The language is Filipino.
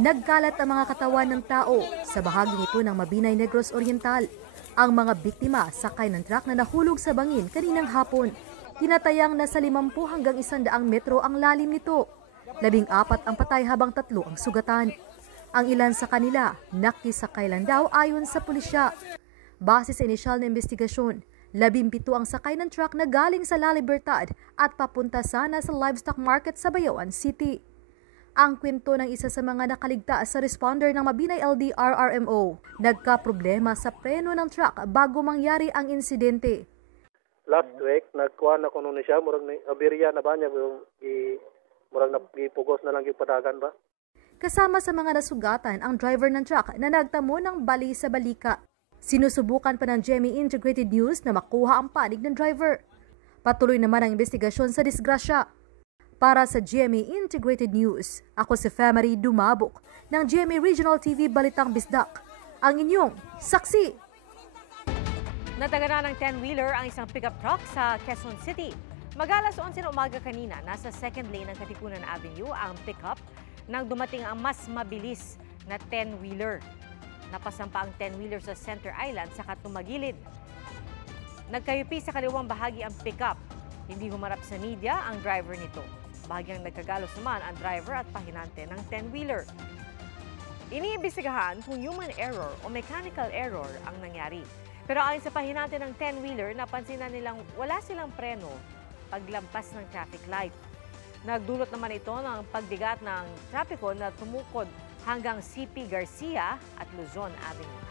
Nagkalat ang mga katawan ng tao sa bahaging ito ng Mabinay, Negros Oriental. Ang mga biktima sakay ng truck na nahulog sa bangin kaninang hapon. Tinatayang nasa 50 hanggang 100 metro ang lalim nito. 14 ang patay habang 3 ang sugatan. Ang ilan sa kanila nakisakay lang daw ayon sa pulisya. Base sa inisyal na investigasyon, 17 ang sakay ng truck na galing sa La Libertad at papunta sana sa livestock market sa Bayawan City. Ang kwento ng isa sa mga nakaligtas sa responder ng Mabinay LDRRMO, nagka-problema sa preno ng truck bago mangyari ang insidente. Last week, nagkuha na kuno ni siya, murag ni aberya na ba niya, murag napugos na lang yung padagan ba? Kasama sa mga nasugatan ang driver ng truck na nagtamo ng bali sa balika. Sinusubukan pa ng GMA Integrated News na makuha ang panig ng driver. Patuloy naman ang investigasyon sa disgrasya. Para sa GMA Integrated News, ako si Femari Dumabok ng GMA Regional TV Balitang Bisdak, ang inyong saksi. Natagana ng 10-wheeler ang isang pickup truck sa Quezon City. Mag-alas 11 na umaga kanina, nasa second lane ng Katipunan Avenue ang pickup nang dumating ang mas mabilis na 10-wheeler. Napasampa ang 10-wheeler sa Center Island sa tumagilid. Nagkayupi sa kaliwang bahagi ang pickup. Hindi humarap sa media ang driver nito. Bahagyang nagkagalos naman ang driver at pahinante ng 10-wheeler. Iniimbestigahan kung human error o mechanical error ang nangyari. Pero ayon sa pahinante ng 10-wheeler, napansin na nilang wala silang preno paglampas ng traffic light. Nagdulot naman ito ng pagbigat ng trapiko na tumukod hanggang CP Garcia at Luzon Avenue.